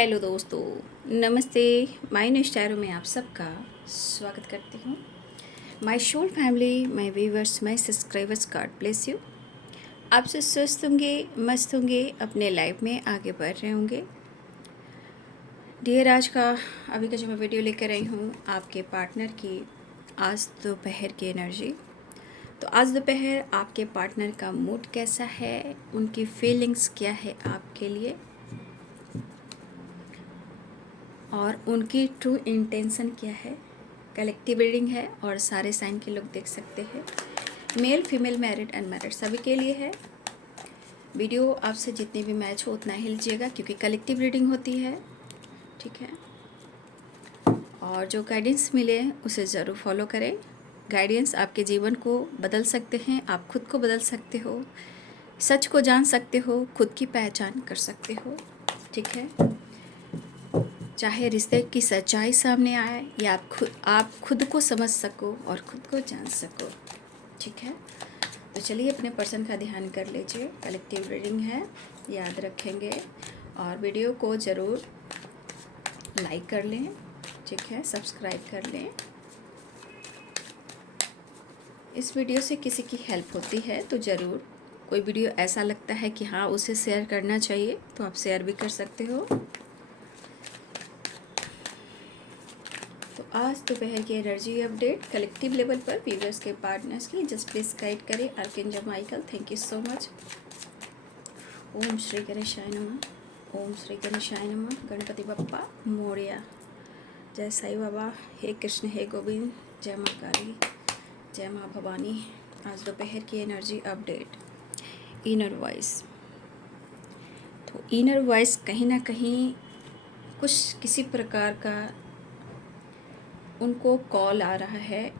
Hello दोस्तों, नमस्ते। My new स्टारो में आप सबका स्वागत करती हूँ। My soul family, my viewers, my subscribers, God bless you. आप सब स्वस्थ होंगे, मस्त होंगे, अपने लाइफ में आगे बढ़ रहे होंगे। डियर, आज का अभी का जो मैं वीडियो लेकर आई हूँ आपके पार्टनर की आज दोपहर की एनर्जी। तो आज दोपहर आपके पार्टनर का मूड कैसा है, उनकी फीलिंग्स क्या है आपके लिए, और उनकी ट्रू इंटेंशन क्या है। कलेक्टिव रीडिंग है और सारे साइन के लोग देख सकते हैं। मेल, फीमेल, मैरिड, अनमैरिड सभी के लिए है। वीडियो आपसे जितनी भी मैच हो उतना ही लीजिएगा क्योंकि कलेक्टिव रीडिंग होती है, ठीक है। और जो गाइडेंस मिले उसे ज़रूर फॉलो करें। गाइडेंस आपके जीवन को बदल सकते हैं, आप खुद को बदल सकते हो, सच को जान सकते हो, खुद की पहचान कर सकते हो, ठीक है। चाहे रिश्ते की सच्चाई सामने आए या आप खुद को समझ सको और खुद को जान सको, ठीक है। तो चलिए अपने पर्सन का ध्यान कर लीजिए। कलेक्टिव रीडिंग है, याद रखेंगे। और वीडियो को ज़रूर लाइक कर लें, ठीक है, सब्सक्राइब कर लें। इस वीडियो से किसी की हेल्प होती है तो ज़रूर, कोई वीडियो ऐसा लगता है कि हाँ उसे शेयर करना चाहिए तो आप शेयर भी कर सकते हो। तो आज दोपहर की एनर्जी अपडेट कलेक्टिव लेवल पर व्यूअर्स के पार्टनर्स की जस्ट प्लीज गाइड करें Archangel Michael. Thank you so much. ओम श्री गणेशाय नमः, ओम श्री गणेशाय नमः। गणपति बप्पा मोरिया। जय साईं बाबा। हे कृष्ण, हे गोविंद। जय माँ काली, जय माँ भवानी। आज दोपहर की एनर्जी अपडेट। Inner voice. तो इनर वॉइस कहीं ना कहीं कुछ किसी प्रकार का उनको कॉल आ रहा है,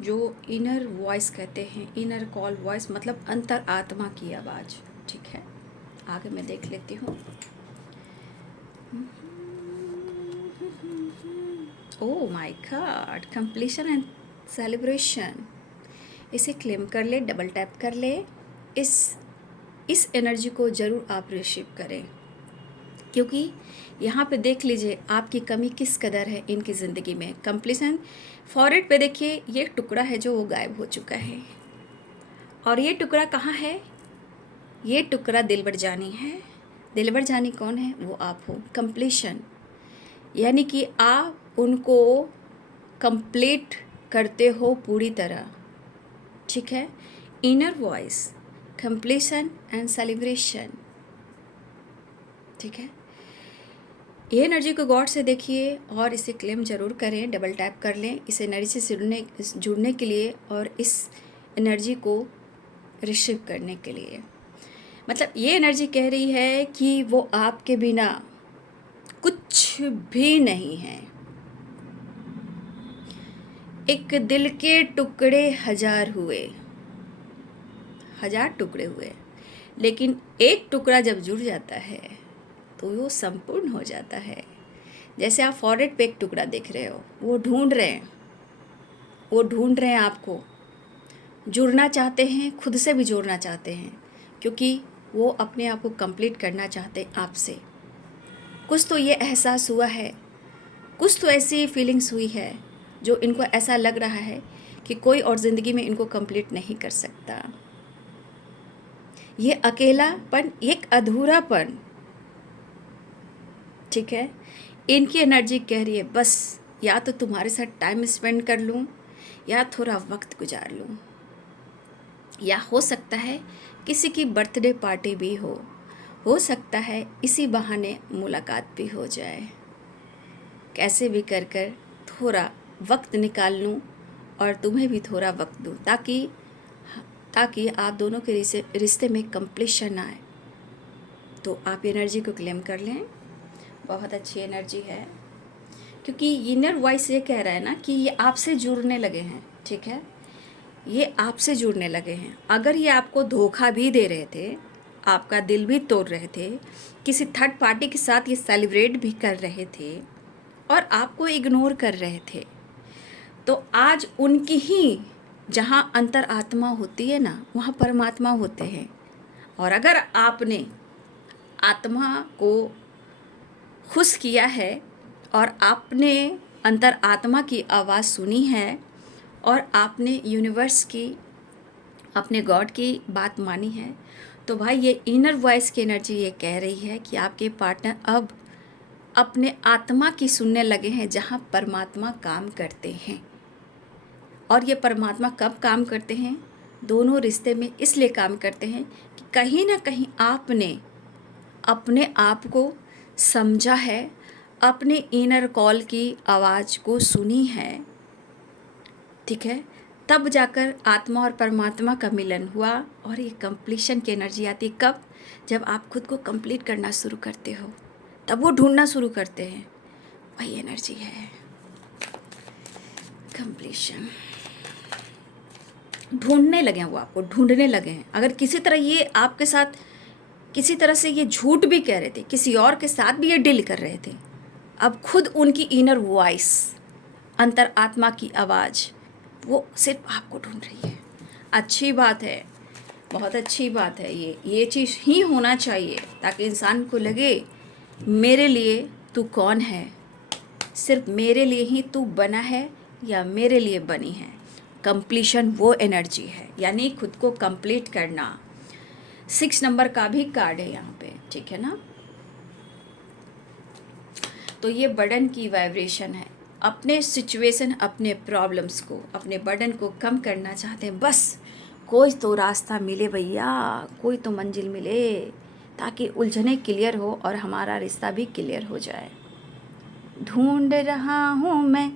जो इनर वॉइस कहते हैं। इनर कॉल वॉइस मतलब अंतर आत्मा की आवाज़, ठीक है। आगे मैं देख लेती हूँ। Oh my God, completion and celebration. इसे क्लेम कर ले, डबल टैप कर ले। इस एनर्जी को ज़रूर आप रिसीव करें क्योंकि यहाँ पे देख लीजिए आपकी कमी किस कदर है इनकी ज़िंदगी में। कंप्लीशन फॉरहेड पे देखिए, ये टुकड़ा है जो वो गायब हो चुका है। और ये टुकड़ा कहाँ है? ये टुकड़ा दिलबर जानी है। दिलबर जानी कौन है? वो आप हो। कंप्लीशन यानी कि आप उनको कंप्लीट करते हो पूरी तरह, ठीक है। Inner voice, completion and celebration, ठीक है। ये एनर्जी को गॉड से देखिए और इसे क्लेम ज़रूर करें, डबल टैप कर लें इस एनर्जी से जुड़ने के लिए और इस एनर्जी को रिसीव करने के लिए। मतलब ये एनर्जी कह रही है कि वो आपके बिना कुछ भी नहीं है। एक दिल के टुकड़े हजार हुए, हजार टुकड़े हुए, लेकिन एक टुकड़ा जब जुड़ जाता है तो वो संपूर्ण हो जाता है। जैसे आप फॉरहेड पे एक टुकड़ा देख रहे हो, वो ढूंढ रहे हैं, वो ढूंढ रहे हैं आपको, जुड़ना चाहते हैं, खुद से भी जोड़ना चाहते हैं क्योंकि वो अपने आप को कंप्लीट करना चाहते हैं आपसे। कुछ तो ये एहसास हुआ है, कुछ तो ऐसी फीलिंग्स हुई है जो इनको ऐसा लग रहा है कि कोई और ज़िंदगी में इनको कंप्लीट नहीं कर सकता। ये अकेलापन, एक अधूरापन, ठीक है। इनकी एनर्जी कह रही है बस या तो तुम्हारे साथ टाइम स्पेंड कर लूँ या थोड़ा वक्त गुजार लूँ, या हो सकता है किसी की बर्थडे पार्टी भी हो सकता है इसी बहाने मुलाकात भी हो जाए। कैसे भी कर कर थोड़ा वक्त निकाल लूँ और तुम्हें भी थोड़ा वक्त दूँ ताकि आप दोनों के रिश्ते में कंप्लीशन आए। तो आप एनर्जी को क्लेम कर लें। बहुत अच्छी एनर्जी है क्योंकि इनर वॉइस ये कह रहा है ना कि ये आपसे जुड़ने लगे हैं, ठीक है। ये आपसे जुड़ने लगे हैं। अगर ये आपको धोखा भी दे रहे थे, आपका दिल भी तोड़ रहे थे, किसी थर्ड पार्टी के साथ ये सेलिब्रेट भी कर रहे थे और आपको इग्नोर कर रहे थे, तो आज उनकी ही जहाँ अंतर आत्मा होती है ना, वहाँ परमात्मा होते हैं। और अगर आपने आत्मा को खुश किया है और आपने अंतर आत्मा की आवाज़ सुनी है और आपने यूनिवर्स की, अपने गॉड की बात मानी है, तो भाई ये इनर वॉइस की एनर्जी ये कह रही है कि आपके पार्टनर अब अपने आत्मा की सुनने लगे हैं, जहाँ परमात्मा काम करते हैं। और ये परमात्मा कब काम करते हैं? दोनों रिश्ते में इसलिए काम करते हैं कि कहीं ना कहीं आपने अपने आप को समझा है, अपने इनर कॉल की आवाज़ को सुनी है, ठीक है। तब जाकर आत्मा और परमात्मा का मिलन हुआ और ये कंप्लीशन की एनर्जी आती है। कब? जब आप खुद को कंप्लीट करना शुरू करते हो, तब वो ढूंढना शुरू करते हैं। वही एनर्जी है कंप्लीशन। ढूंढने लगे हैं, वो आपको ढूंढने लगे हैं। अगर किसी तरह ये आपके साथ किसी तरह से ये झूठ भी कह रहे थे, किसी और के साथ भी ये डील कर रहे थे, अब खुद उनकी इनर वॉइस, अंतर आत्मा की आवाज़, वो सिर्फ आपको ढूंढ रही है। अच्छी बात है, बहुत अच्छी बात है। ये चीज़ ही होना चाहिए ताकि इंसान को लगे मेरे लिए तू कौन है, सिर्फ मेरे लिए ही तू बना है या मेरे लिए बनी है। कंप्लीशन वो एनर्जी है, यानी खुद को कंप्लीट करना। 6 नंबर का भी कार्ड है यहाँ पे, ठीक है ना। तो ये बर्डन की वाइब्रेशन है। अपने सिचुएशन, अपने प्रॉब्लम्स को, अपने बर्डन को कम करना चाहते हैं। बस कोई तो रास्ता मिले भैया, कोई तो मंजिल मिले ताकि उलझने क्लियर हो और हमारा रिश्ता भी क्लियर हो जाए। ढूंढ रहा हूँ मैं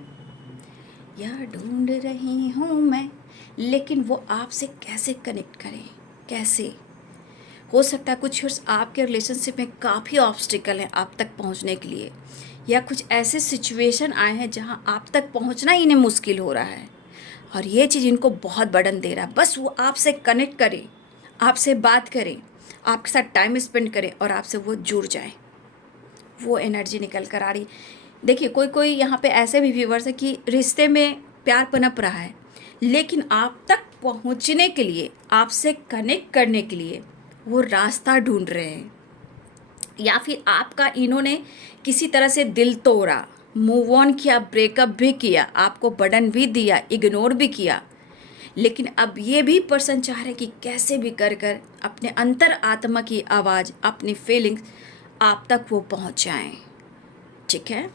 या ढूंढ रही हूँ मैं, लेकिन वो आपसे कैसे कनेक्ट करें, कैसे? हो सकता है कुछ आपके रिलेशनशिप में काफ़ी ऑब्स्टिकल हैं आप तक पहुंचने के लिए, या कुछ ऐसे सिचुएशन आए हैं जहां आप तक पहुंचना ही इन्हें मुश्किल हो रहा है और ये चीज़ इनको बहुत बर्डन दे रहा है। बस वो आपसे कनेक्ट करें, आपसे बात करें, आपके साथ टाइम स्पेंड करें और आपसे वो जुड़ जाए। वो एनर्जी निकल कर आ रही। देखिए कोई कोई यहाँ पे ऐसे भी व्यूवर्स है कि रिश्ते में प्यार पनप रहा है, लेकिन आप तक पहुँचने के लिए, आपसे कनेक्ट करने के लिए वो रास्ता ढूंढ रहे हैं, या फिर आपका इन्होंने किसी तरह से दिल तोड़ा, मूव ऑन किया, ब्रेकअप भी किया, आपको बर्डन भी दिया, इग्नोर भी किया, लेकिन अब ये भी पर्सन चाह रहे कि कैसे भी कर कर अपने अंतर आत्मा की आवाज़, अपनी फीलिंग्स आप तक वो पहुंच जाएं, ठीक है।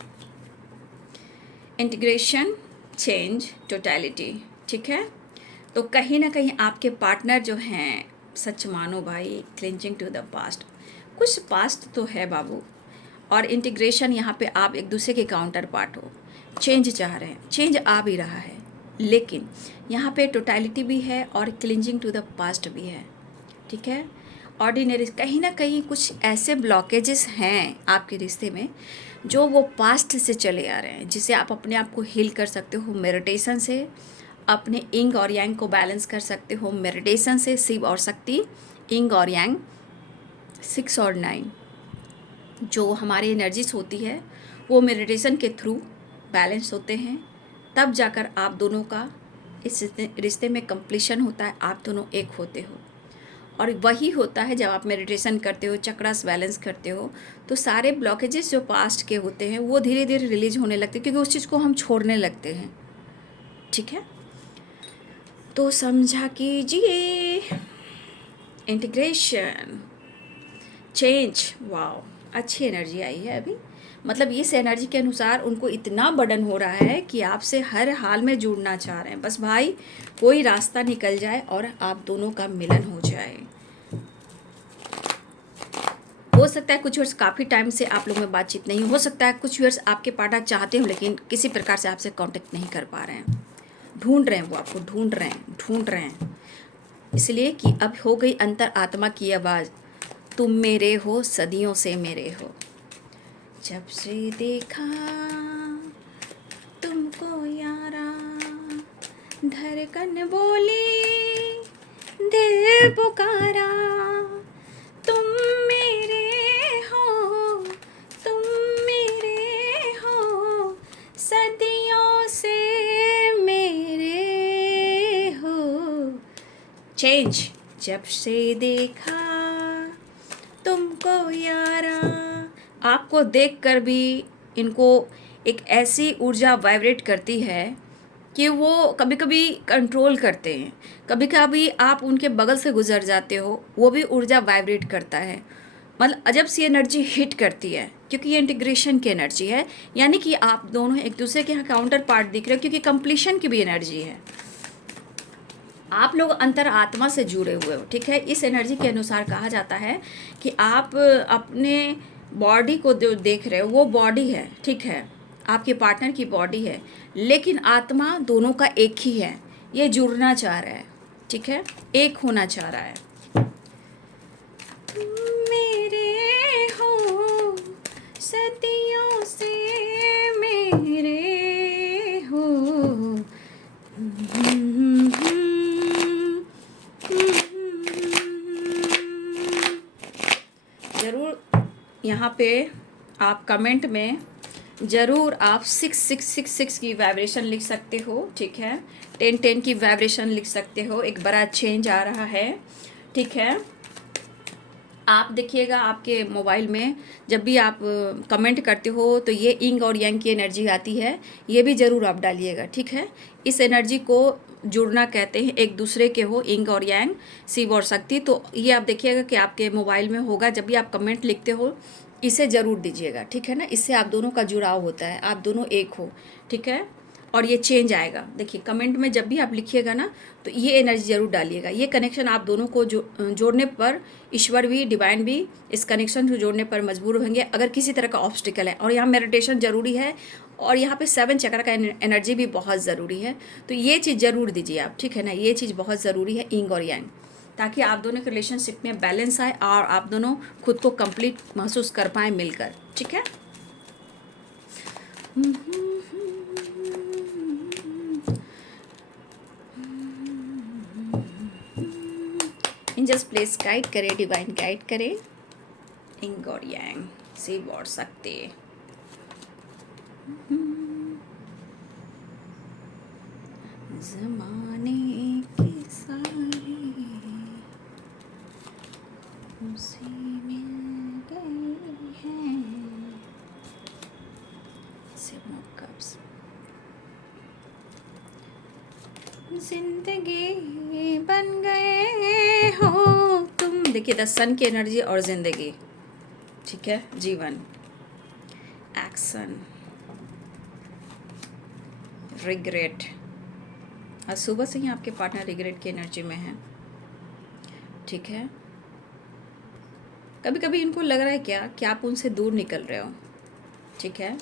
इंटीग्रेशन, चेंज, टोटलिटी, ठीक है। तो कहीं ना कहीं आपके पार्टनर जो हैं, सच मानो भाई, क्लिंचिंग टू द पास्ट, कुछ पास्ट तो है बाबू। और इंटीग्रेशन, यहाँ पे आप एक दूसरे के काउंटर पार्ट हो, चेंज चाह रहे हैं, चेंज आ भी रहा है, लेकिन यहाँ पे टोटलिटी भी है और क्लिंचिंग टू द पास्ट भी है, ठीक है। ऑर्डिनरी, कहीं ना कहीं कुछ ऐसे ब्लॉकेजेस हैं आपके रिश्ते में जो वो पास्ट से चले आ रहे हैं, जिसे आप अपने आप को हील कर सकते हो मेडिटेशन से। अपने इंग और यांग को बैलेंस कर सकते हो मेडिटेशन से। शिव और शक्ति, इंग और यांग, 6 और 9, जो हमारी एनर्जीज होती है वो मेडिटेशन के थ्रू बैलेंस होते हैं। तब जाकर आप दोनों का इस रिश्ते में कंप्लीशन होता है, आप दोनों एक होते हो। और वही होता है जब आप मेडिटेशन करते हो, चक्रास बैलेंस करते हो, तो सारे ब्लॉकेजेस जो पास्ट के होते हैं वो धीरे धीरे रिलीज होने लगते हैं, क्योंकि उस चीज़ को हम छोड़ने लगते हैं, ठीक है। तो समझा कीजिए। इंटीग्रेशन, चेंज, वाओ, अच्छी एनर्जी आई है अभी। मतलब इस एनर्जी के अनुसार उनको इतना बर्डन हो रहा है कि आपसे हर हाल में जुड़ना चाह रहे हैं। बस भाई कोई रास्ता निकल जाए और आप दोनों का मिलन हो जाए। हो सकता है कुछ वर्ष काफ़ी टाइम से आप लोग में बातचीत नहीं हो सकता है कुछ वर्ष आपके पार्टनर चाहते हो लेकिन किसी प्रकार से आपसे कांटेक्ट नहीं कर पा रहे हैं, ढूंढ रहे हैं, वो आपको ढूंढ रहे हैं इसलिए कि अब हो गई अंतर आत्मा की आवाज़, तुम मेरे हो, सदियों से मेरे हो। जब से देखा तुमको यारा, धड़कन बोली, दिल पुकारा, तुम मेरे हो, तुम मेरे हो, सदियों से मेरे हो। चेंज, जब से देखा तुमको यारा, आपको देखकर भी इनको एक ऐसी ऊर्जा वाइब्रेट करती है कि वो कभी कभी कंट्रोल करते हैं, कभी कभी आप उनके बगल से गुजर जाते हो, वो भी ऊर्जा वाइब्रेट करता है। मतलब अजब सी एनर्जी हिट करती है, क्योंकि ये इंटीग्रेशन की एनर्जी है, यानी कि आप दोनों एक दूसरे के यहाँ काउंटर पार्ट दिख रहे हो, क्योंकि कंप्लीशन की भी एनर्जी है। आप लोग अंतर आत्मा से जुड़े हुए हो, ठीक है। इस एनर्जी के अनुसार कहा जाता है कि आप अपने बॉडी को जो देख रहे हो वो बॉडी है, ठीक है, आपके पार्टनर की बॉडी है, लेकिन आत्मा दोनों का एक ही है। ये जुड़ना चाह रहा है, ठीक है, एक होना चाह रहा है। तुम मेरे हो सदियों से मेरे हो। ज़रूर यहाँ पे आप कमेंट में ज़रूर आप 6666 की वाइब्रेशन लिख सकते हो, ठीक है। 1010 की वाइब्रेशन लिख सकते हो, एक बड़ा चेंज आ रहा है, ठीक है। आप देखिएगा आपके मोबाइल में जब भी आप कमेंट करते हो तो ये इंग और यांग की एनर्जी आती है, ये भी ज़रूर आप डालिएगा, ठीक है। इस एनर्जी को जुड़ना कहते हैं, एक दूसरे के हो इंग और यांग, शिव और शक्ति। तो ये आप देखिएगा कि आपके मोबाइल में होगा, जब भी आप कमेंट लिखते हो इसे ज़रूर दीजिएगा, ठीक है ना। इससे आप दोनों का जुड़ाव होता है, आप दोनों एक हो, ठीक है। और ये चेंज आएगा। देखिए कमेंट में जब भी आप लिखिएगा ना तो ये एनर्जी ज़रूर डालिएगा। ये कनेक्शन आप दोनों को जोड़ने पर ईश्वर भी, डिवाइन भी इस कनेक्शन को जोड़ने पर मजबूर होंगे, अगर किसी तरह का ऑब्स्टिकल है। और यहाँ मेडिटेशन ज़रूरी है, और यहाँ पे 7 चक्र का एनर्जी भी बहुत ज़रूरी है। तो ये चीज़ ज़रूर दीजिए आप, ठीक है ना। ये चीज़ बहुत ज़रूरी है, इंग और यांग, ताकि आप दोनों के रिलेशनशिप में बैलेंस आए और आप दोनों खुद को कंप्लीट महसूस कर पाएँ मिलकर, ठीक है। एंजल्स प्लीज गाइड करें, डिवाइन गाइड करें, इंग और यांग, शिव और शक्ति। ज़माने के सारे उसी मिल गई हैं। Seven of cups. जिंदगी बन गए हो तुम, देखिए द सन की एनर्जी और जिंदगी, ठीक है, जीवन, एक्शन, रिग्रेट। आज सुबह से ही आपके पार्टनर रिग्रेट की एनर्जी में है, ठीक है। कभी कभी इनको लग रहा है क्या कि आप उनसे दूर निकल रहे हो, ठीक है।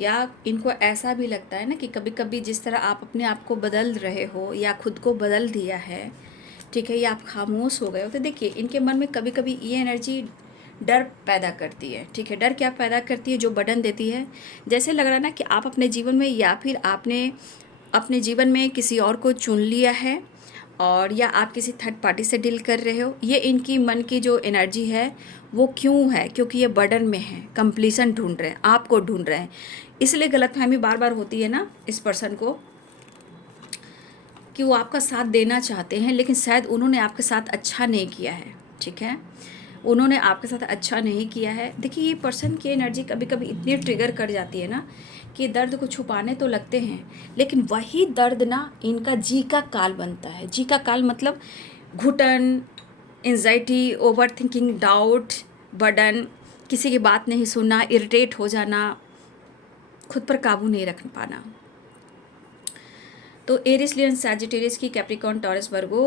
या इनको ऐसा भी लगता है ना कि कभी कभी जिस तरह आप अपने आप को बदल रहे हो या खुद को बदल दिया है, ठीक है, या आप खामोश हो गए हो, तो देखिए इनके मन में कभी कभी ये एनर्जी डर पैदा करती है, ठीक है। डर क्या पैदा करती है? जो बर्डन देती है। जैसे लग रहा है ना कि आप अपने जीवन में, या फिर आपने अपने जीवन में किसी और को चुन लिया है, और या आप किसी थर्ड पार्टी से डील कर रहे हो। ये इनकी मन की जो एनर्जी है वो क्यों है? क्योंकि ये बर्डन में है, कंप्लीशन ढूंढ रहे हैं, आपको ढूंढ रहे हैं। इसलिए गलतफहमी बार बार होती है ना इस पर्सन को, कि वो आपका साथ देना चाहते हैं, लेकिन शायद उन्होंने आपके साथ अच्छा नहीं किया है, ठीक है। उन्होंने आपके साथ अच्छा नहीं किया है। देखिए ये पर्सन की एनर्जी कभी कभी इतनी ट्रिगर कर जाती है ना कि दर्द को छुपाने तो लगते हैं, लेकिन वही दर्द ना इनका जी का काल बनता है। जी का काल मतलब घुटन, anxiety, over thinking, doubt, burden, किसी की बात नहीं सुनना, इरिटेट हो जाना, खुद पर काबू नहीं रख पाना। तो एरिस, लियन, सैजिटेरियस की Capricorn, Taurus, Virgo,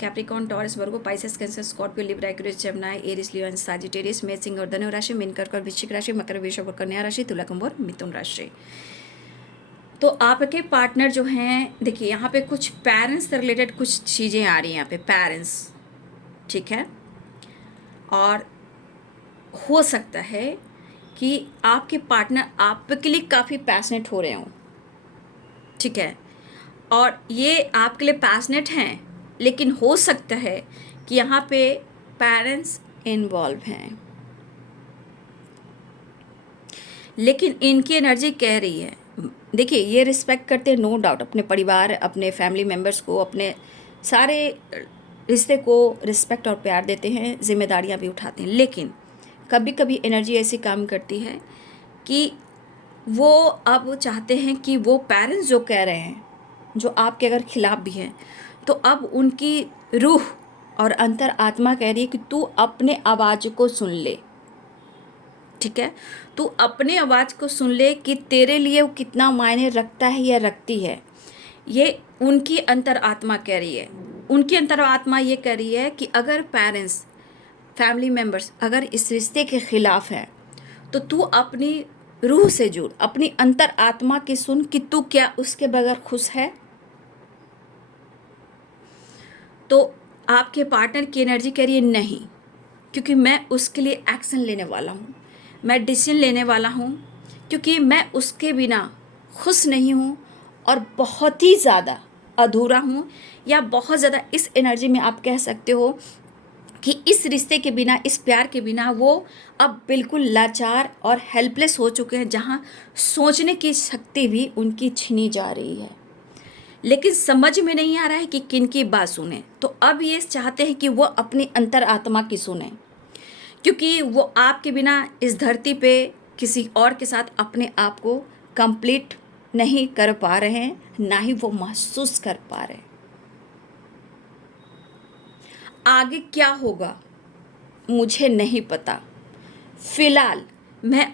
Capricorn, Taurus, Virgo, Pisces, Cancer, Scorpio, Libra, Aquarius, Gemini, Aries, lion, Sagittarius, मेष, सिंह और धनु राशि, मीन, कर्क और वृश्चिक राशि, मकर, वृषभ और कन्या राशि, तुला, कुंभ और मिथुन राशि। तो आपके पार्टनर जो हैं, देखिए यहाँ पे कुछ पेरेंट्स से रिलेटेड कुछ चीज़ें आ रही हैं यहाँ पे, पेरेंट्स, ठीक है। और हो सकता है कि आपके पार्टनर आपके लिए काफ़ी पैशनेट हो रहे हों, ठीक है। और ये आपके लिए पैशनेट हैं, लेकिन हो सकता है कि यहाँ पे पेरेंट्स इन्वॉल्व हैं, लेकिन इनकी एनर्जी कह रही है, देखिए ये रिस्पेक्ट करते हैं, नो डाउट, अपने परिवार, अपने फैमिली मेम्बर्स को, अपने सारे रिश्ते को रिस्पेक्ट और प्यार देते हैं, जिम्मेदारियां भी उठाते हैं, लेकिन कभी कभी एनर्जी ऐसी काम करती है कि वो अब चाहते हैं कि वो पेरेंट्स जो कह रहे हैं, जो आपके अगर खिलाफ भी हैं, तो अब उनकी रूह और अंतर आत्मा कह रही है कि तू अपने आवाज़ को सुन ले। ठीक है, तू अपने आवाज़ को सुन ले कि तेरे लिए वो कितना मायने रखता है या रखती है। ये उनकी अंतर आत्मा कह रही है। उनकी अंतर आत्मा ये कह रही है कि अगर पेरेंट्स, फैमिली मेम्बर्स अगर इस रिश्ते के खिलाफ हैं, तो तू अपनी रूह से जुड़, अपनी अंतर आत्मा की सुन कि तू क्या उसके बगैर खुश है। तो आपके पार्टनर की एनर्जी कह रही है नहीं, क्योंकि मैं उसके लिए एक्शन लेने वाला हूँ, मैं डिसीजन लेने वाला हूँ, क्योंकि मैं उसके बिना खुश नहीं हूँ और बहुत ही ज़्यादा अधूरा हूँ। या बहुत ज़्यादा इस एनर्जी में आप कह सकते हो कि इस रिश्ते के बिना, इस प्यार के बिना वो अब बिल्कुल लाचार और हेल्पलेस हो चुके हैं, जहाँ सोचने की शक्ति भी उनकी छीनी जा रही है। लेकिन समझ में नहीं आ रहा है कि किन की बात सुने। तो अब ये चाहते हैं कि वो अपनी अंतर आत्मा की सुने, क्योंकि वो आपके बिना इस धरती पे किसी और के साथ अपने आप को कंप्लीट नहीं कर पा रहे हैं, ना ही वो महसूस कर पा रहे हैं। आगे क्या होगा मुझे नहीं पता। फिलहाल मैं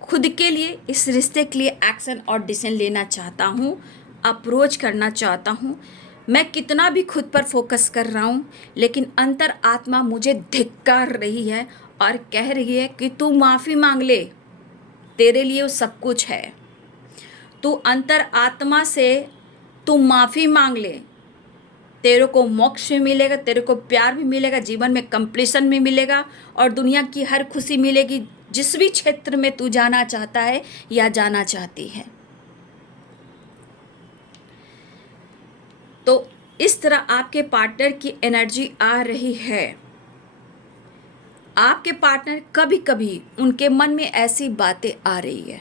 खुद के लिए, इस रिश्ते के लिए एक्शन और डिसीजन लेना चाहता हूँ, अप्रोच करना चाहता हूँ। मैं कितना भी खुद पर फोकस कर रहा हूँ, लेकिन अंतर आत्मा मुझे धिक्कार रही है और कह रही है कि तू माफ़ी मांग ले, तेरे लिए वो सब कुछ है। तू अंतर आत्मा से तू माफ़ी मांग ले, तेरे को मोक्ष भी मिलेगा, तेरे को प्यार भी मिलेगा, जीवन में कंप्लीशन भी मिलेगा और दुनिया की हर खुशी मिलेगी, जिस भी क्षेत्र में तू जाना चाहता है या जाना चाहती है। तो इस तरह आपके पार्टनर की एनर्जी आ रही है। आपके पार्टनर कभी कभी उनके मन में ऐसी बातें आ रही है,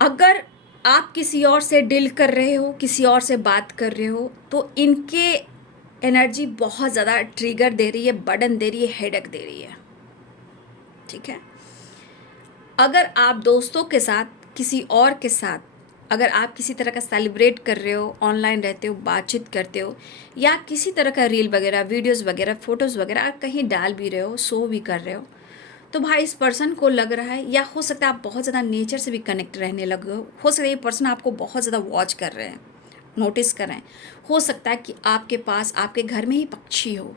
अगर आप किसी और से डील कर रहे हो, किसी और से बात कर रहे हो, तो इनके एनर्जी बहुत ज़्यादा ट्रिगर दे रही है, बर्डन दे रही है, हेडेक दे रही है। ठीक है, अगर आप दोस्तों के साथ, किसी और के साथ, अगर आप किसी तरह का सेलिब्रेट कर रहे हो, ऑनलाइन रहते हो, बातचीत करते हो, या किसी तरह का रील वगैरह, वीडियोस वगैरह, फोटोज़ वगैरह आप कहीं डाल भी रहे हो, शो भी कर रहे हो, तो भाई इस पर्सन को लग रहा है, या हो सकता है आप बहुत ज़्यादा नेचर से भी कनेक्ट रहने लगे हो सकता है ये पर्सन आपको बहुत ज़्यादा वॉच कर रहे हैं, नोटिस कर रहे हैं। हो सकता है कि आपके पास, आपके घर में ही पक्षी हो।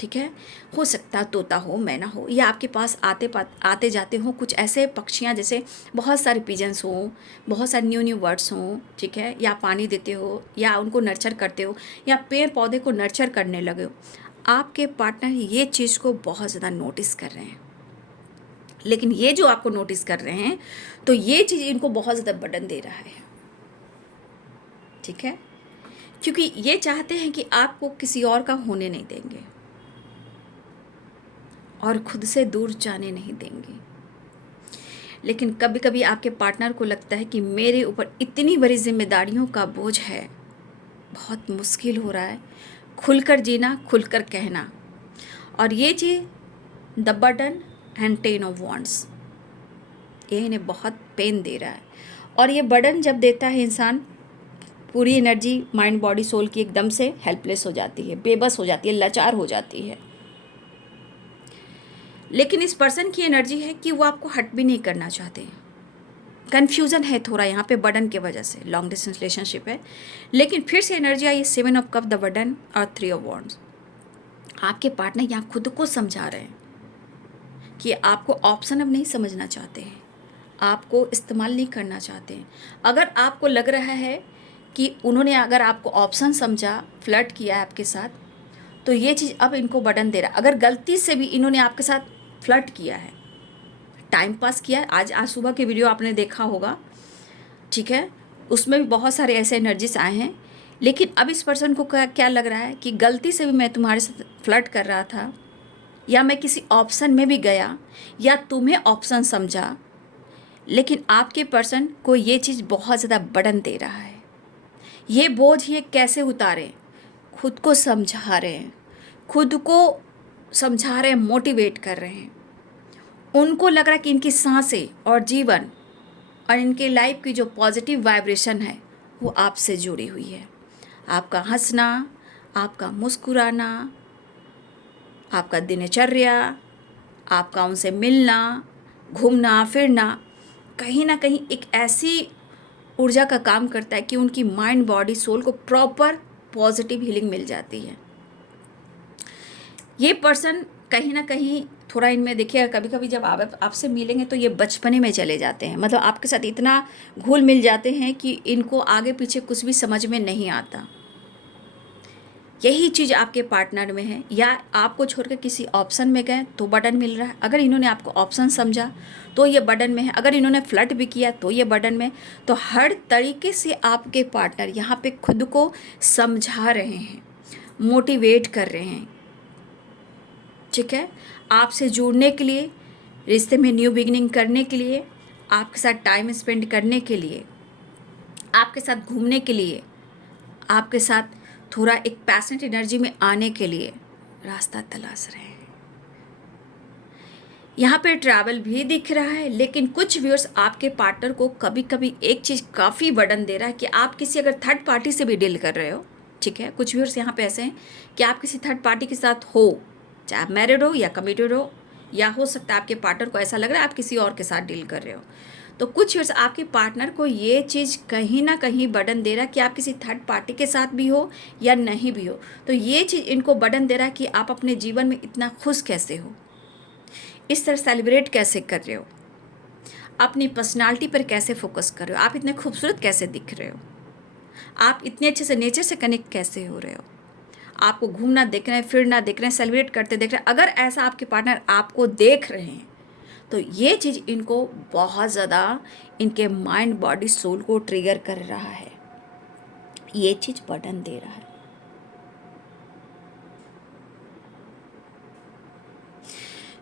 ठीक है, हो सकता है तोता हो, मैना हो, या आपके पास आते जाते हो कुछ ऐसे पक्षियाँ, जैसे बहुत सारे पिजन्स हों, बहुत सारे न्यू वर्ड्स हों। ठीक है, या पानी देते हो, या उनको नर्चर करते हो, या पेड़ पौधे को नर्चर करने लगे हो। आपके पार्टनर ये चीज़ को बहुत ज़्यादा नोटिस कर रहे हैं। लेकिन ये जो आपको नोटिस कर रहे हैं, तो ये चीज़ इनको बहुत ज़्यादा बर्डन दे रहा है। ठीक है, क्योंकि ये चाहते हैं कि आपको किसी और का होने नहीं देंगे और खुद से दूर जाने नहीं देंगे। लेकिन कभी कभी आपके पार्टनर को लगता है कि मेरे ऊपर इतनी बड़ी जिम्मेदारियों का बोझ है, बहुत मुश्किल हो रहा है खुलकर जीना, खुलकर कहना। और ये चीज़ the burden and 10 of wands, ये इन्हें बहुत पेन दे रहा है। और ये बर्डन जब देता है इंसान, पूरी एनर्जी माइंड बॉडी सोल की एकदम से हेल्पलेस हो जाती है, बेबस हो जाती है, लाचार हो जाती है। लेकिन इस पर्सन की एनर्जी है कि वो आपको हट भी नहीं करना चाहते। कन्फ्यूज़न है थोड़ा यहाँ पे बर्डन की वजह से, लॉन्ग डिस्टेंस रिलेशनशिप है। लेकिन फिर से energy I, 7 of cup, the burden और 3 ऑफ वॉन्ड्स। आपके पार्टनर यहाँ खुद को समझा रहे हैं कि आपको ऑप्शन अब नहीं समझना चाहते हैं, आपको इस्तेमाल नहीं करना चाहते हैं। अगर आपको लग रहा है कि उन्होंने अगर आपको ऑप्शन समझा, फ्लर्ट किया है आपके साथ, तो ये चीज़ अब इनको बर्डन दे रहा है। अगर गलती से भी इन्होंने आपके साथ फ्लर्ट किया है, टाइम पास किया है, आज सुबह की वीडियो आपने देखा होगा। ठीक है, उसमें भी बहुत सारे ऐसे एनर्जीज आए हैं। लेकिन अब इस पर्सन को क्या लग रहा है कि गलती से भी मैं तुम्हारे साथ फ्लर्ट कर रहा था, या मैं किसी ऑप्शन में भी गया, या तुम्हें ऑप्शन समझा, लेकिन आपके पर्सन को ये चीज़ बहुत ज़्यादा बर्डन दे रहा है। ये बोझ ये कैसे उतारें, खुद को समझा रहे हैं, खुद को समझा रहे हैं, मोटिवेट कर रहे हैं। उनको लग रहा है कि इनकी सांसें और जीवन और इनके लाइफ की जो पॉजिटिव वाइब्रेशन है वो आपसे जुड़ी हुई है। आपका हंसना, आपका मुस्कुराना, आपका दिनचर्या, आपका उनसे मिलना, घूमना फिरना कहीं ना कहीं एक ऐसी ऊर्जा का काम करता है कि उनकी माइंड बॉडी सोल को प्रॉपर पॉजिटिव हीलिंग मिल जाती है। ये पर्सन कहीं ना कहीं थोड़ा इनमें देखिए, कभी कभी जब आप आपसे मिलेंगे तो ये बचपने में चले जाते हैं, मतलब आपके साथ इतना घुल मिल जाते हैं कि इनको आगे पीछे कुछ भी समझ में नहीं आता। यही चीज़ आपके पार्टनर में है, या आपको छोड़कर किसी ऑप्शन में गए तो बर्डन मिल रहा है। अगर इन्होंने आपको ऑप्शन समझा तो ये बर्डन में है, अगर इन्होंने फ्लर्ट भी किया तो ये बर्डन में। तो हर तरीके से आपके पार्टनर यहाँ पे खुद को समझा रहे हैं, मोटिवेट कर रहे हैं, ठीक है, आपसे जुड़ने के लिए, रिश्ते में न्यू बिगिनिंग करने के लिए, आपके साथ टाइम स्पेंड करने के लिए, आपके साथ घूमने के लिए, आपके साथ थोड़ा एक पैशनेट एनर्जी में आने के लिए रास्ता तलाश रहे हैं। यहाँ पे ट्रैवल भी दिख रहा है, लेकिन कुछ व्यूअर्स आपके पार्टनर को कभी कभी एक चीज़ काफ़ी बर्डन दे रहा है कि आप किसी अगर थर्ड पार्टी से भी डील कर रहे हो, ठीक है। कुछ व्यूअर्स यहाँ पे ऐसे हैं कि आप किसी थर्ड पार्टी के साथ हो, चाहे आप मैरिड हो या कमिटेड हो, या हो सकता है आपके पार्टनर को ऐसा लग रहा है आप किसी और के साथ डील कर रहे हो। तो कुछ व्यूअर्स आपके पार्टनर को ये चीज़ कहीं ना कहीं बर्डन दे रहा है कि आप किसी थर्ड पार्टी के साथ भी हो या नहीं भी हो। तो ये चीज़ इनको बर्डन दे रहा है कि आप अपने जीवन में इतना खुश कैसे हो, इस तरह सेलिब्रेट कैसे कर रहे हो, अपनी पर्सनालिटी पर कैसे फोकस कर रहे हो, आप इतने खूबसूरत कैसे दिख रहे हो, आप इतने अच्छे से नेचर से कनेक्ट कैसे हो रहे हो, आपको घूमना देख रहे हैं, फिरना देख रहे हैं, सेलिब्रेट करते देख रहे हैं। अगर ऐसा आपके पार्टनर आपको देख रहे हैं तो ये चीज़ इनको बहुत ज़्यादा इनके माइंड बॉडी सोल को ट्रिगर कर रहा है, ये चीज़ बर्डन दे रहा है।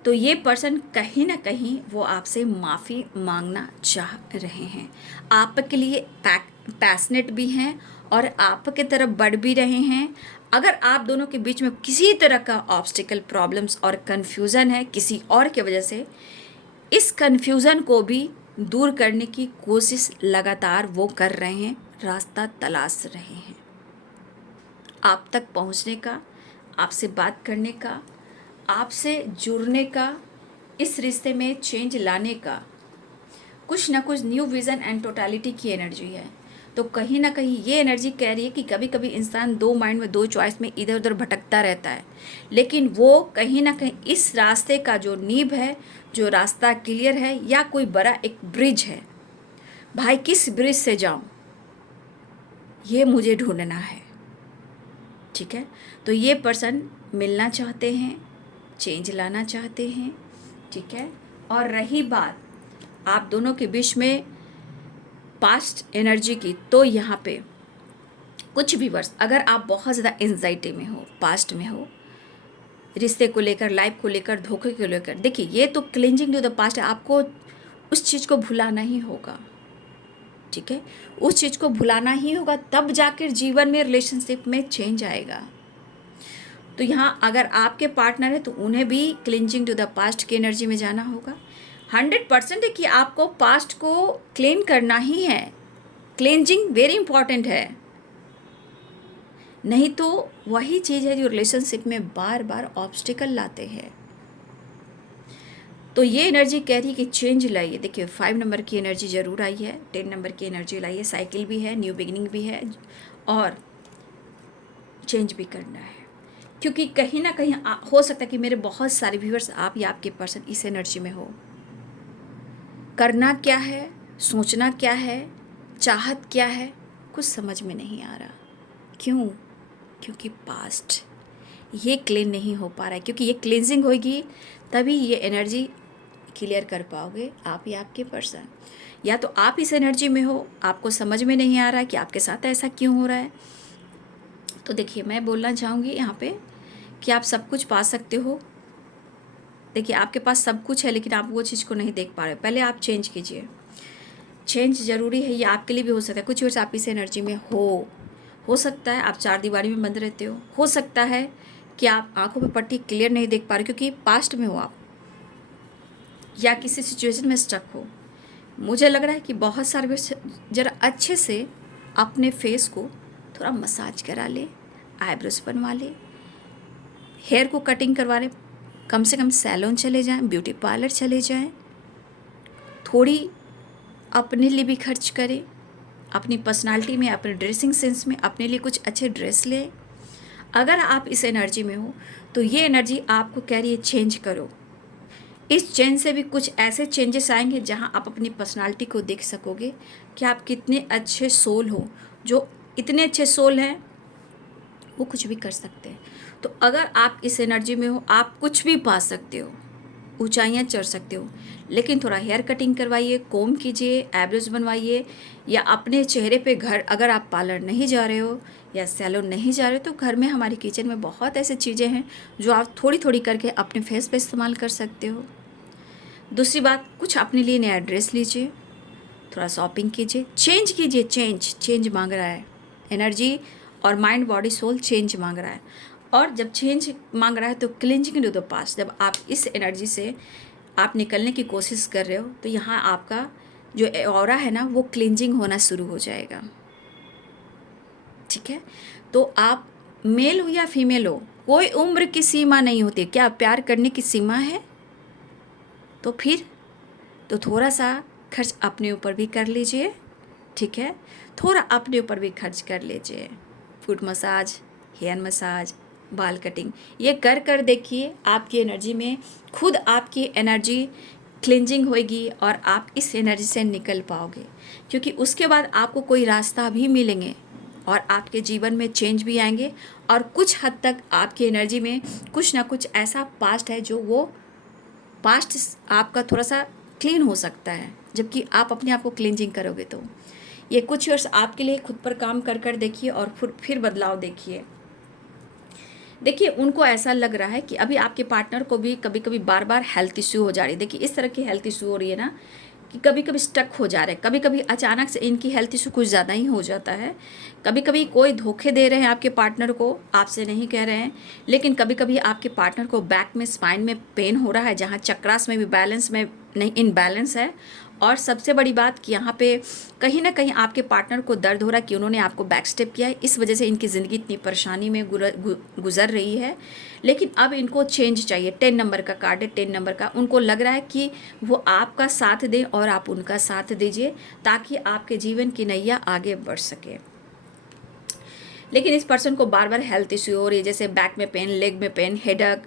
तो ये पर्सन कहीं ना कहीं वो आपसे माफ़ी मांगना चाह रहे हैं, आपके लिए पैशनेट भी हैं और आपके तरफ बढ़ भी रहे हैं। अगर आप दोनों के बीच में किसी तरह का ऑब्स्टिकल, प्रॉब्लम्स और कन्फ्यूज़न है किसी और की वजह से, इस कन्फ्यूज़न को भी दूर करने की कोशिश लगातार वो कर रहे हैं, रास्ता तलाश रहे हैं आप तक पहुंचने का, आपसे बात करने का, आपसे जुड़ने का, इस रिश्ते में चेंज लाने का। कुछ ना कुछ न्यू विज़न एंड टोटलिटी की एनर्जी है। तो कहीं ना कहीं ये एनर्जी कह रही है कि कभी कभी इंसान दो माइंड में, दो चॉइस में इधर उधर भटकता रहता है, लेकिन वो कहीं ना कहीं इस रास्ते का जो नींव है, जो रास्ता क्लियर है, या कोई बड़ा एक ब्रिज है, भाई किस ब्रिज से जाऊं ये मुझे ढूंढना है, ठीक है। तो ये पर्सन मिलना चाहते हैं, चेंज लाना चाहते हैं, ठीक है। और रही बात आप दोनों के बीच में पास्ट एनर्जी की, तो यहाँ पे कुछ व्यूअर्स, अगर आप बहुत ज़्यादा एंजाइटी में हो, पास्ट में हो, रिश्ते को लेकर, लाइफ को लेकर, धोखे को लेकर, देखिए ये तो क्लिंजिंग टू द पास्ट है, आपको उस चीज़ को भुलाना ही होगा, ठीक है। उस चीज़ को भुलाना ही होगा, तब जाकर जीवन में, रिलेशनशिप में चेंज आएगा। तो यहाँ अगर आपके पार्टनर है तो उन्हें भी क्लिंजिंग टू द पास्ट की एनर्जी में जाना होगा। 100% है कि आपको पास्ट को क्लीन करना ही है, क्लेंजिंग वेरी इंपॉर्टेंट है, नहीं तो वही चीज़ है जो रिलेशनशिप में बार बार ऑब्स्टिकल लाते हैं। तो ये एनर्जी कह रही है कि चेंज लाइए। देखिए 5 नंबर की एनर्जी ज़रूर आई है, 10 नंबर की एनर्जी लाइए, साइकिल भी है, न्यू बिगिनिंग भी है और चेंज भी करना है। क्योंकि कहीं ना कहीं हो सकता है कि मेरे बहुत सारे व्यूअर्स, आप या आपके पर्सन इस एनर्जी में हो। करना क्या है, सोचना क्या है, चाहत क्या है, कुछ समझ में नहीं आ रहा। क्यों? क्योंकि पास्ट ये क्लीन नहीं हो पा रहा है, क्योंकि ये क्लींजिंग होगी तभी ये एनर्जी क्लियर कर पाओगे आप या आपके पर्सन। या तो आप इस एनर्जी में हो, आपको समझ में नहीं आ रहा है कि आपके साथ ऐसा क्यों हो रहा है। तो देखिए मैं बोलना चाहूँगी यहाँ पे कि आप सब कुछ पा सकते हो। देखिए आपके पास सब कुछ है, लेकिन आप वो चीज़ को नहीं देख पा रहे। पहले आप चेंज कीजिए, चेंज ज़रूरी है, ये आपके लिए भी हो सकता है। कुछ वर्ष आप इस एनर्जी में हो सकता है आप 4 दीवारी में बंद रहते हो सकता है कि आप आंखों पे पट्टी क्लियर नहीं देख पा रहे क्योंकि पास्ट में हो आप, या किसी सिचुएशन में स्टक हो। मुझे लग रहा है कि बहुत सारे ज़रा अच्छे से अपने फेस को थोड़ा मसाज करा ले, आईब्रोज बनवा ले, हेयर को कटिंग करवा ले, कम से कम सैलून चले जाएं, ब्यूटी पार्लर चले जाएं, थोड़ी अपने लिए भी खर्च करें, अपनी पर्सनालिटी में, अपने ड्रेसिंग सेंस में अपने लिए कुछ अच्छे ड्रेस लें। अगर आप इस एनर्जी में हो तो ये एनर्जी आपको कह रही है चेंज करो। इस चेंज से भी कुछ ऐसे चेंजेस आएंगे जहां आप अपनी पर्सनालिटी को देख सकोगे कि आप कितने अच्छे सोल हो। जो इतने अच्छे सोल हैं वो कुछ भी कर सकते हैं। तो अगर आप इस एनर्जी में हो, आप कुछ भी पा सकते हो, ऊंचाइयां चढ़ सकते हो। लेकिन थोड़ा हेयर कटिंग करवाइए, कोम कीजिए, आईब्रोज बनवाइए, या अपने चेहरे पे घर, अगर आप पार्लर नहीं जा रहे हो या सैलून नहीं जा रहे हो तो घर में हमारी किचन में बहुत ऐसी चीज़ें हैं जो आप थोड़ी थोड़ी करके अपने फेस पे इस्तेमाल कर सकते हो। दूसरी बात, कुछ अपने लिए नया ड्रेस लीजिए, थोड़ा शॉपिंग कीजिए, चेंज कीजिए। चेंज मांग रहा है एनर्जी, और माइंड बॉडी सोल चेंज मांग रहा है। और जब चेंज मांग रहा है तो क्लिंजिंग टू द पास्ट, जब आप इस एनर्जी से आप निकलने की कोशिश कर रहे हो तो यहाँ आपका जो ऑरा है ना वो क्लिंजिंग होना शुरू हो जाएगा। ठीक है, तो आप मेल हो या फीमेल हो, कोई उम्र की सीमा नहीं होती। क्या प्यार करने की सीमा है? तो फिर तो थोड़ा सा खर्च अपने ऊपर भी कर लीजिए। ठीक है, थोड़ा अपने ऊपर भी खर्च कर लीजिए। फुट मसाज, हेयर मसाज, बाल कटिंग, ये कर कर देखिए, आपकी एनर्जी में खुद आपकी एनर्जी क्लिंजिंग होएगी और आप इस एनर्जी से निकल पाओगे। क्योंकि उसके बाद आपको कोई रास्ता भी मिलेंगे और आपके जीवन में चेंज भी आएंगे। और कुछ हद तक आपकी एनर्जी में कुछ ना कुछ ऐसा पास्ट है जो वो पास्ट आपका थोड़ा सा क्लीन हो सकता है, जबकि आप अपने आप को क्लींजिंग करोगे। तो ये कुछ वर्ष आपके लिए खुद पर काम कर कर देखिए और फिर बदलाव देखिए। देखिए, उनको ऐसा लग रहा है कि अभी आपके पार्टनर को भी कभी कभी बार बार हेल्थ इश्यू हो जा रही है। देखिए, इस तरह की हेल्थ इश्यू हो रही है ना कि कभी कभी स्टक हो जा रहे हैं, कभी कभी अचानक से इनकी हेल्थ इशू कुछ ज़्यादा ही हो जाता है। कभी कभी कोई धोखे दे रहे हैं आपके पार्टनर को, आपसे नहीं कह रहे हैं, लेकिन कभी कभी आपके पार्टनर को बैक में, स्पाइन में पेन हो रहा है, जहाँ चक्रास में भी बैलेंस में नहीं, इनबैलेंस है। और सबसे बड़ी बात कि यहाँ पे कहीं ना कहीं आपके पार्टनर को दर्द हो रहा है कि उन्होंने आपको बैक स्टेप किया है, इस वजह से इनकी ज़िंदगी इतनी परेशानी में गुजर रही है। लेकिन अब इनको चेंज चाहिए। 10 नंबर का कार्ड है, 10 नंबर का। उनको लग रहा है कि वो आपका साथ दें और आप उनका साथ दीजिए ताकि आपके जीवन की नैया आगे बढ़ सके। लेकिन इस पर्सन को बार बार हेल्थ इश्यू हो रही है, जैसे बैक में पेन, लेग में पेन, हेडेक,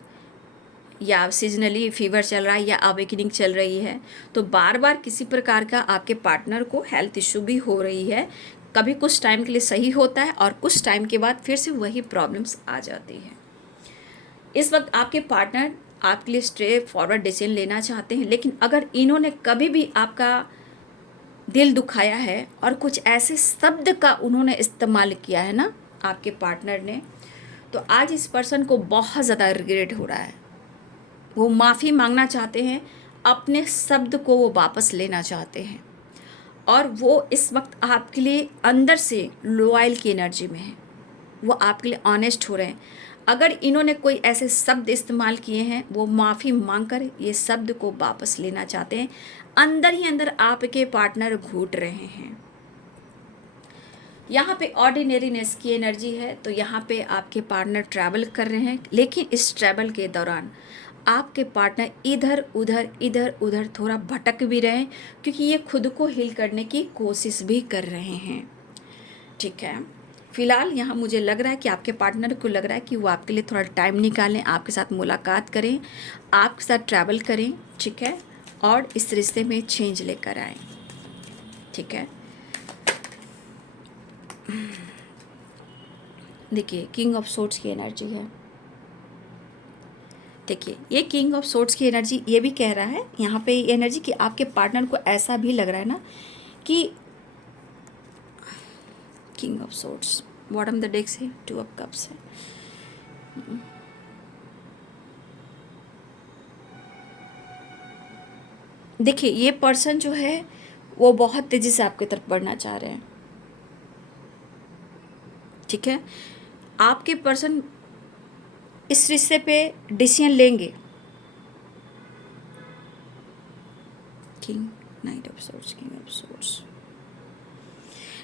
या सीजनली फीवर चल रहा है, या अवेकनिंग चल रही है। तो बार बार किसी प्रकार का आपके पार्टनर को हेल्थ इश्यू भी हो रही है। कभी कुछ टाइम के लिए सही होता है और कुछ टाइम के बाद फिर से वही प्रॉब्लम्स आ जाती है। इस वक्त आपके पार्टनर आपके लिए स्ट्रेट फॉरवर्ड डिसीजन लेना चाहते हैं, लेकिन अगर इन्होंने कभी भी आपका दिल दुखाया है और कुछ ऐसे शब्द का उन्होंने इस्तेमाल किया है ना आपके पार्टनर ने, तो आज इस पर्सन को बहुत ज़्यादा रिग्रेट हो रहा है। वो माफ़ी मांगना चाहते हैं, अपने शब्द को वो वापस लेना चाहते हैं, और वो इस वक्त आपके लिए अंदर से लॉयल की एनर्जी में है। वो आपके लिए ऑनेस्ट हो रहे हैं। अगर इन्होंने कोई ऐसे शब्द इस्तेमाल किए हैं, वो माफ़ी मांगकर ये शब्द को वापस लेना चाहते हैं। अंदर ही अंदर आपके पार्टनर घूट रहे हैं। यहाँ पे ऑर्डिनरीनेस की एनर्जी है, तो यहाँ पे आपके पार्टनर ट्रैवल कर रहे हैं, लेकिन इस ट्रैवल के दौरान आपके पार्टनर इधर उधर थोड़ा भटक भी रहे हैं, क्योंकि ये खुद को हील करने की कोशिश भी कर रहे हैं। ठीक है, फिलहाल यहाँ मुझे लग रहा है कि आपके पार्टनर को लग रहा है कि वो आपके लिए थोड़ा टाइम निकालें, आपके साथ मुलाकात करें, आपके साथ ट्रैवल करें। ठीक है, और इस रिश्ते में चेंज लेकर आए। ठीक है, देखिए, किंग ऑफ सोर्ड्स की एनर्जी है। देखिए, ये किंग ऑफ सोर्ड्स की एनर्जी ये भी कह रहा है यहाँ पे ये एनर्जी कि आपके पार्टनर को ऐसा भी लग रहा है ना कि king of swords, bottom the deck से 2 ऑफ कप्स है। देखिए, ये पर्सन जो है वो बहुत तेज़ी से आपकी तरफ बढ़ना चाह रहे हैं। ठीक है, आपके पर्सन इस रिश्ते पे डिसीजन लेंगे। King night of swords, king of swords.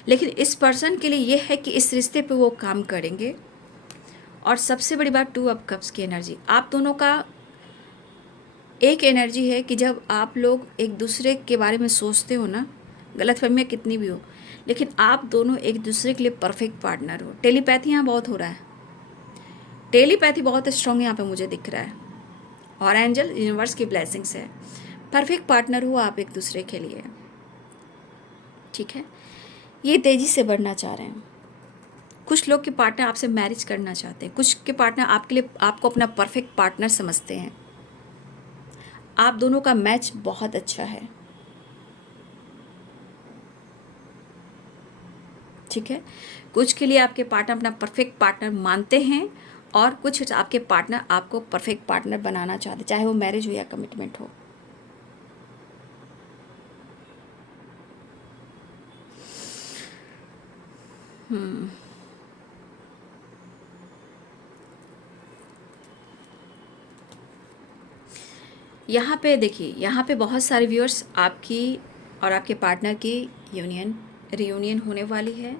लेकिन इस पर्सन के लिए ये है कि इस रिश्ते पे वो काम करेंगे। और सबसे बड़ी बात, 2 ऑफ कप्स की एनर्जी, आप दोनों का एक एनर्जी है कि जब आप लोग एक दूसरे के बारे में सोचते हो ना, गलतफहमियाँ कितनी भी हो, लेकिन आप दोनों एक दूसरे के लिए परफेक्ट पार्टनर हो। टेलीपैथी यहाँ बहुत हो रहा है, टेलीपैथी बहुत स्ट्रॉन्ग यहाँ पे मुझे दिख रहा है। और एंजल यूनिवर्स की ब्लेसिंग्स है, परफेक्ट पार्टनर हो आप एक दूसरे के लिए, ठीक है। ये तेज़ी से बढ़ना चाह रहे हैं। कुछ लोग के पार्टनर आपसे मैरिज करना चाहते हैं, कुछ के पार्टनर आपके लिए आपको अपना परफेक्ट पार्टनर समझते हैं। आप दोनों का मैच बहुत अच्छा है, ठीक है। कुछ के लिए आपके पार्टनर अपना परफेक्ट पार्टनर मानते हैं और कुछ आपके पार्टनर आपको परफेक्ट पार्टनर बनाना चाहते हैं, चाहे वो मैरिज हो या कमिटमेंट हो। यहाँ पे देखिए, यहाँ पे बहुत सारे व्यूअर्स आपकी और आपके पार्टनर की रियूनियन होने वाली है।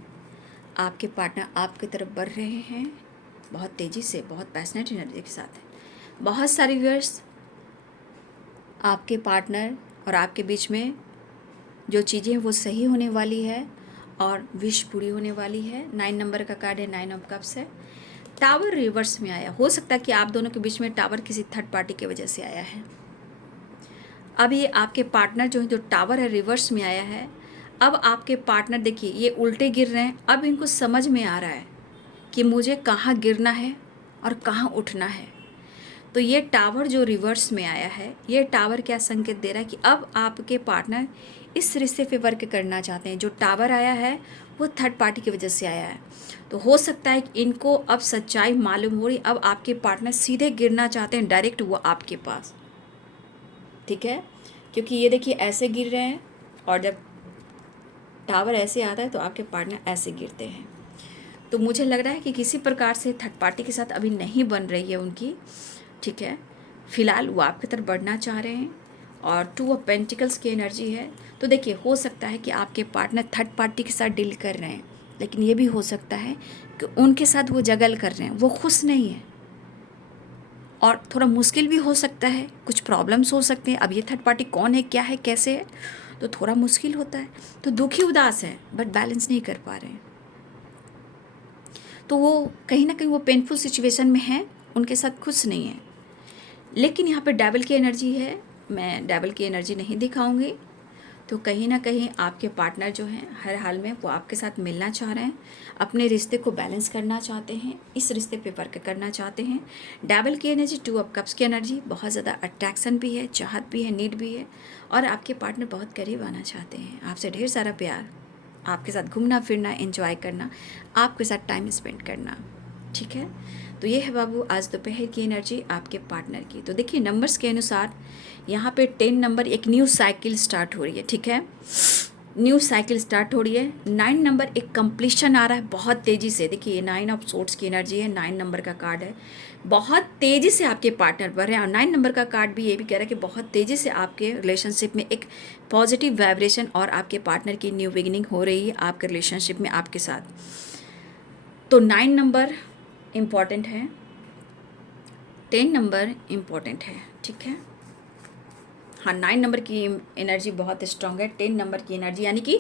आपके पार्टनर आपकी तरफ बढ़ रहे हैं बहुत तेज़ी से, बहुत पैशनेट एनर्जी के साथ है। बहुत सारे व्यूअर्स आपके पार्टनर और आपके बीच में जो चीज़ें हैं वो सही होने वाली है और विश पूरी होने वाली है। 9 नंबर का कार्ड है, 9 ऑफ कप्स है। टावर रिवर्स में आया, हो सकता है कि आप दोनों के बीच में टावर किसी थर्ड पार्टी की वजह से आया है। अब ये आपके पार्टनर जो है, जो टावर है रिवर्स में आया है, अब आपके पार्टनर देखिए ये उल्टे गिर रहे हैं। अब इनको समझ में आ रहा है कि मुझे कहाँ गिरना है और कहाँ उठना है। तो ये टावर जो रिवर्स में आया है, ये टावर क्या संकेत दे रहा है कि अब आपके पार्टनर इस रिश्ते पे वर्क करना चाहते हैं। जो टावर आया है वो थर्ड पार्टी की वजह से आया है। तो हो सकता है कि इनको अब सच्चाई मालूम हो रही, अब आपके पार्टनर सीधे गिरना चाहते हैं डायरेक्ट वो आपके पास, ठीक है। क्योंकि ये देखिए ऐसे गिर रहे हैं और जब टावर ऐसे आता है तो आपके पार्टनर ऐसे गिरते हैं। तो मुझे लग रहा है कि किसी प्रकार से थर्ड पार्टी के साथ अभी नहीं बन रही है उनकी, ठीक है। फिलहाल वो आपकी तरफ बढ़ना चाह रहे हैं और 2 ऑफ पेंटिकल्स की एनर्जी है। तो देखिए हो सकता है कि आपके पार्टनर थर्ड पार्टी के साथ डील कर रहे हैं, लेकिन ये भी हो सकता है कि उनके साथ वो जगल कर रहे हैं, वो खुश नहीं है और थोड़ा मुश्किल भी हो सकता है, कुछ प्रॉब्लम्स हो सकते हैं। अब ये थर्ड पार्टी कौन है, क्या है, कैसे है, तो थोड़ा मुश्किल होता है। तो दुखी उदास है बट बैलेंस नहीं कर पा रहे हैं, तो वो कहीं ना कहीं वो पेनफुल सिचुएशन में है, उनके साथ खुश नहीं है। लेकिन यहाँ पे डेविल की एनर्जी है, मैं डेविल की एनर्जी नहीं दिखाऊंगी। तो कहीं ना कहीं आपके पार्टनर जो हैं हर हाल में वो आपके साथ मिलना चाह रहे हैं, अपने रिश्ते को बैलेंस करना चाहते हैं, इस रिश्ते पे वर्क करना चाहते हैं। डेविल की एनर्जी, 2 ऑफ कप्स की एनर्जी, बहुत ज़्यादा अट्रैक्शन भी है, चाहत भी है, नीड भी है। और आपके पार्टनर बहुत करीब आना चाहते हैं, आपसे ढेर सारा प्यार, आपके साथ घूमना फिरना, एंजॉय करना, आपके साथ टाइम स्पेंड करना, ठीक है। तो ये है बाबू आज दोपहर की एनर्जी आपके पार्टनर की। तो देखिए नंबर्स के अनुसार यहाँ पे 10 नंबर एक न्यू साइकिल स्टार्ट हो रही है, ठीक है। न्यू साइकिल स्टार्ट हो रही है। 9 नंबर एक कंप्लीशन आ रहा है बहुत तेज़ी से। देखिए ये 9 ऑफ सोर्ड्स की एनर्जी है, 9 नंबर का कार्ड है। बहुत तेज़ी से आपके पार्टनर बढ़ रहे हैं और 9 नंबर का कार्ड भी ये भी कह रहा है कि बहुत तेज़ी से आपके रिलेशनशिप में एक पॉजिटिव वाइब्रेशन और आपके पार्टनर की न्यू बिगिनिंग हो रही है आपके रिलेशनशिप में आपके साथ। तो 9 नंबर इम्पॉर्टेंट है, 10 नंबर इम्पॉर्टेंट है, ठीक है। हाँ 9 नंबर की एनर्जी बहुत स्ट्रांग है। 10 नंबर की एनर्जी यानी कि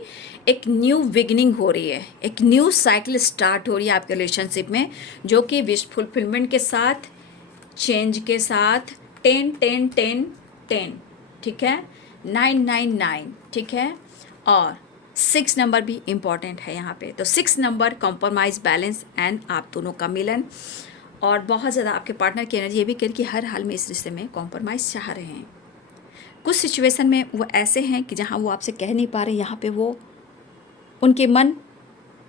एक न्यू बिगिनिंग हो रही है, एक न्यू साइकिल स्टार्ट हो रही है आपके रिलेशनशिप में, जो कि विश फुलफिलमेंट के साथ, चेंज के साथ, 10 10 10 10, ठीक है, 9 9 9, ठीक है। और 6 नंबर भी इम्पॉर्टेंट है यहाँ पे। तो 6 नंबर कॉम्प्रोमाइज़, बैलेंस एंड आप दोनों का मिलन। और बहुत ज़्यादा आपके पार्टनर की एनर्जी ये भी कर कि हर हाल में इस रिश्ते में कॉम्प्रोमाइज़ चाह रहे हैं। कुछ सिचुएशन में वो ऐसे हैं कि जहाँ वो आपसे कह नहीं पा रहे, यहाँ पे वो उनके मन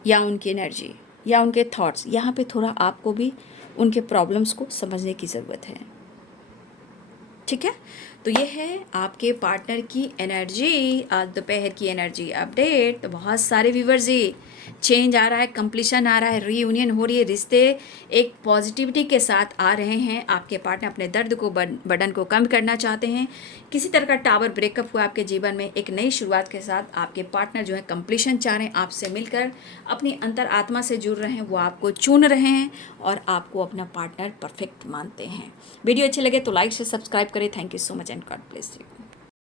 या उनकी एनर्जी या उनके थॉट्स, यहाँ पे थोड़ा आपको भी उनके प्रॉब्लम्स को समझने की ज़रूरत है। ठीक है। तो ये है आपके पार्टनर की एनर्जी, आज दोपहर की एनर्जी अपडेट। तो बहुत सारे व्यूवर्स जी, चेंज आ रहा है, कंप्लीशन आ रहा है, रीयूनियन हो रही है, रिश्ते एक पॉजिटिविटी के साथ आ रहे हैं। आपके पार्टनर अपने दर्द को बर्डन को कम करना चाहते हैं। किसी तरह का टावर ब्रेकअप हुआ आपके जीवन में, एक नई शुरुआत के साथ आपके पार्टनर जो है कंप्लीशन चाह रहे हैं, आपसे मिलकर अपनी अंतर आत्मा से जुड़ रहे हैं, वो आपको चुन रहे हैं और आपको अपना पार्टनर परफेक्ट मानते हैं। वीडियो अच्छे लगे तो लाइक से सब्सक्राइब करें। Thank you so much and God bless you.